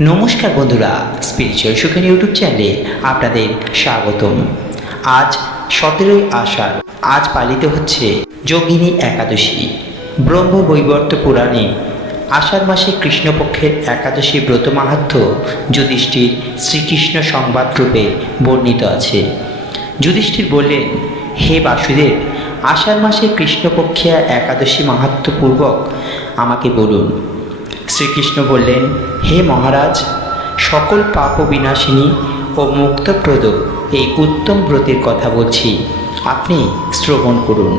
নমস্কার বন্ধুরা, স্পিরিচুয়াল সুখের ইউটিউব চ্যানেলে আপনাদের স্বাগতম। আজ 17ই আষাঢ়। আজ পালিত হচ্ছে যোগিনী একাদশী। ব্রহ্মবৈবর্ত পুরাণে আষাঢ় মাসে কৃষ্ণপক্ষের একাদশী ব্রত মাহাত্ম্য যুধিষ্ঠির শ্রীকৃষ্ণ সংবাদ রূপে বর্ণিত আছে। যুধিষ্ঠির বললেন, হে বাসুদেব, আষাঢ় মাসে কৃষ্ণপক্ষিয়া একাদশী মাহাত্ম্যপূর্বক আমাকে বলুন। শ্রীকৃষ্ণ বললেন, হে মহারাজ, সকল পাপ বিনাশিনী ও মুক্তপ্রদ এই উত্তম ব্রতের কথা বলছি, আপনি শ্রবণ করুন।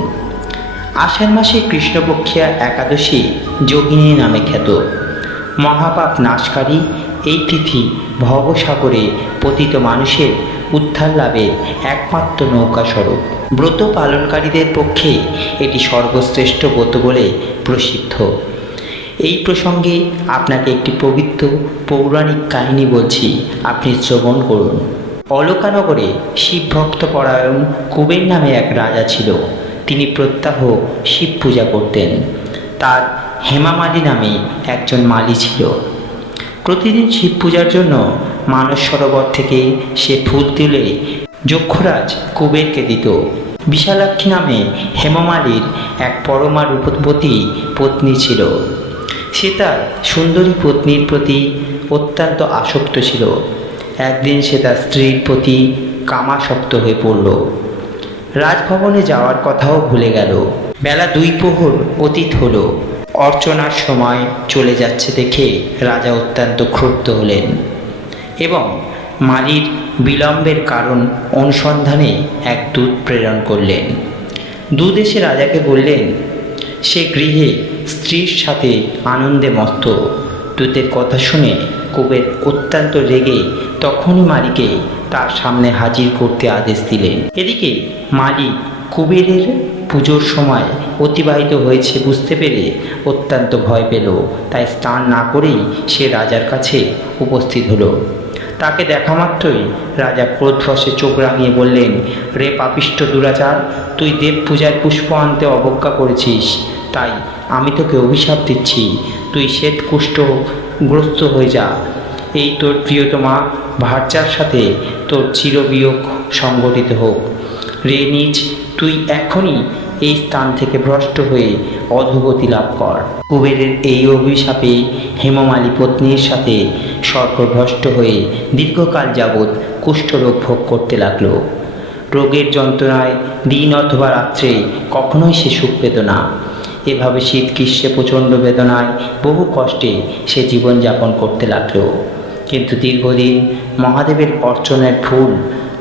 আষাঢ় মাসে কৃষ্ণপক্ষিয়া একাদশী যোগিনী নামে খ্যাত। মহাপাপ নাশকারী এই তিথি ভবসাগরে পতিত মানুষের উদ্ধার লাভের একমাত্র নৌকা স্বরূপ। ব্রত পালনকারীদের পক্ষে এটি সর্বশ্রেষ্ঠ ব্রত বলে প্রসিদ্ধ। এই প্রসঙ্গে আপনাকে একটি পবিত্র পৌরাণিক কাহিনী বলছি, আপনি শ্রবণ করুন। অলকানগরে শিবভক্ত পরায়ণ কুবের নামে এক রাজা ছিল। তিনি প্রত্যাহ শিব পূজা করতেন। তার হেমামালি নামে একজন মালি ছিল। প্রতিদিন শিব পূজার জন্য মানস সরোবর থেকে সে ফুল তুলে যক্ষরাজ কুবেরকে দিত। বিশালাক্ষী নামে হেমমালির এক পরমা রূপবতী পত্নী ছিল। সে তার সুন্দরী পত্নীর প্রতি অত্যন্ত আসক্ত ছিল। একদিন সে তার স্ত্রীর প্রতি কামাসক্ত হয়ে পড়ল। রাজভবনে যাওয়ার কথাও ভুলে গেল। বেলা 2 প্রহর অতীত হলো। অর্চনার সময় চলে যাচ্ছে দেখে রাজা অত্যন্ত ক্ষুব্ধ হলেন এবং মালির বিলম্বের কারণ অনুসন্ধানে এক দূত প্রেরণ করলেন। দূত এসে রাজাকে বললেন, সে গৃহে স্ত্রীর সাথে আনন্দে মত্ত। দূতের কথা শুনে কুবের অত্যন্ত রেগে তখনই মালিকে তার সামনে হাজির করতে আদেশ দিলেন। এদিকে মালি কুবেরের পুজোর সময় অতিবাহিত হয়েছে বুঝতে পেরে অত্যন্ত ভয় পেল। তাই স্নান না করেই সে রাজার কাছে উপস্থিত হলো। তাকে দেখা মাত্রই রাজা ক্রোধবশে চোখ রাঙিয়ে বললেন, রে পাপিষ্ঠ দুরাচার, তুই দেব পূজার পুষ্প আনতে অবজ্ঞা করেছিস, তাই আমি তোকে অভিশাপ দিচ্ছি, তুই শ্বেত কুষ্ঠগ্রস্ত হয়ে যা। এই তোর প্রিয়তমা ভার্যার সাথে তোর চিরবিয়োগ সংগঠিত হোক। রে নীচ, তুই এখনই এই স্থান থেকে ভ্রষ্ট হয়ে অধোগতি লাভ কর। কুবেরের এই অভিশাপে হেমমালী পত্নীর সাথে স্বর্গভ্রষ্ট হয়ে দীর্ঘকাল যাবৎ কুষ্ঠরোগ ভোগ করতে লাগলো। রোগের যন্ত্রণায় দিন অথবা রাত্রে কখনোই সে সুখ পেত না। এভাবে শীত গ্রীষ্মে প্রচণ্ড বেদনায় বহু কষ্টে সে জীবনযাপন করতে লাগলো। কিন্তু দীর্ঘদিন মহাদেবের অর্চনার ফুল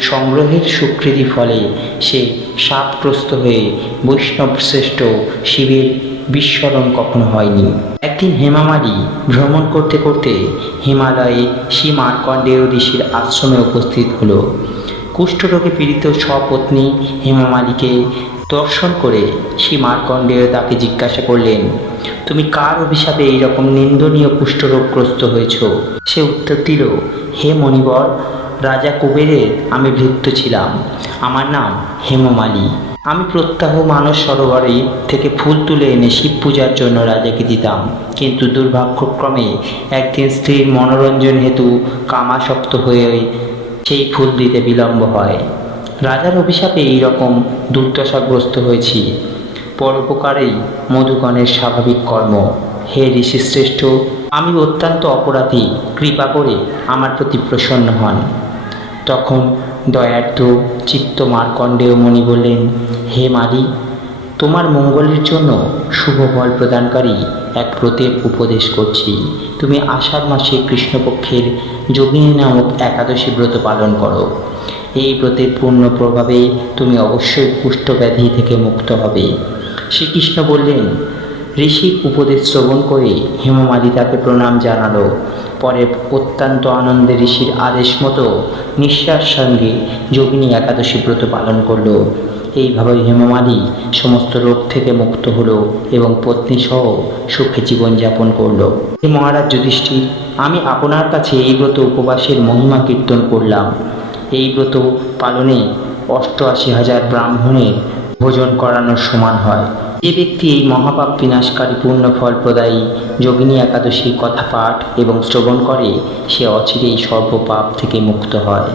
সংগ্রহের স্বীকৃতি ফলে সে শাপগ্রস্ত হয়ে বৈষ্ণব শ্রেষ্ঠ শিবের বিস্মরণ কখনো হয়নি। একদিন হেমামালী ভ্রমণ করতে করতে হিমালয়ে শ্রী মার্কণ্ডেয় ঋষির আশ্রমে উপস্থিত হলো। কুষ্ঠরোগে পীড়িত স্বপত্নী হেমামালীকে দর্শন করে শ্রী মার্কণ্ডেয় তাকে জিজ্ঞাসা করলেন, তুমি কার অভিশাপে এইরকম নিন্দনীয় কুষ্ঠরোগগ্রস্ত হয়েছ? সে উত্তর দিল, হে মণিবর, রাজা কুবেরের আমি ভৃত্য ছিলাম। আমার নাম হেমমালী। আমি প্রত্যাহ মানস সরোবরে থেকে ফুল তুলে এনে শিব পূজার জন্য রাজাকে দিতাম। কিন্তু দুর্ভাগ্যক্রমে একদিন স্ত্রীর মনোরঞ্জন হেতু কামাসক্ত হয়ে সেই ফুল দিতে বিলম্ব হয়। রাজার অভিশাপে এইরকম দুর্দশাগ্রস্ত হয়েছি। পরোপকারেই মধুগণের স্বাভাবিক কর্ম। হে ঋষিশ্রেষ্ঠ, আমি অত্যন্ত অপরাধী, কৃপা করে আমার প্রতি প্রসন্ন হন। তখন দয়ার্থ চিত্ত মার্কণ্ডেয় মুনি বললেন, হে মালি, তোমার মঙ্গলের জন্য শুভ ফল প্রদানকারী এক ব্রতের উপদেশ করছি। তুমি আষাঢ় মাসে কৃষ্ণপক্ষের যোগিনী নামক একাদশী ব্রত পালন করো। এই ব্রতের পূর্ণ প্রভাবে তুমি অবশ্যই কুষ্ঠব্যাধি থেকে মুক্ত হবে। শ্রীকৃষ্ণ বললেন, ঋষির উপদেশ শ্রবণ করে হেমমালী তাকে প্রণাম জানালো। পরে অত্যন্ত আনন্দে ঋষির আদেশ মতো নিঃশ্বাস সঙ্গে যোগিনী একাদশী ব্রত পালন করল। এইভাবে হেমমালী সমস্ত রোগ থেকে মুক্ত হলো এবং পত্নী সহ সুখে জীবনযাপন করল। হে মহারাজ যুধিষ্ঠির, আমি আপনার কাছে এই ব্রত উপবাসের মহিমা কীর্তন করলাম। এই ব্রত পালনে 88,000 ব্রাহ্মণের ভোজন করানোর সমান হয়। যে ব্যক্তি এই মহাপাপ বিনাশকারী পূর্ণ ফল প্রদায়ী যোগিনী একাদশীর কথা পাঠ এবং শ্রবণ করে সে অচিরেই সর্বপাপ থেকে মুক্ত হয়।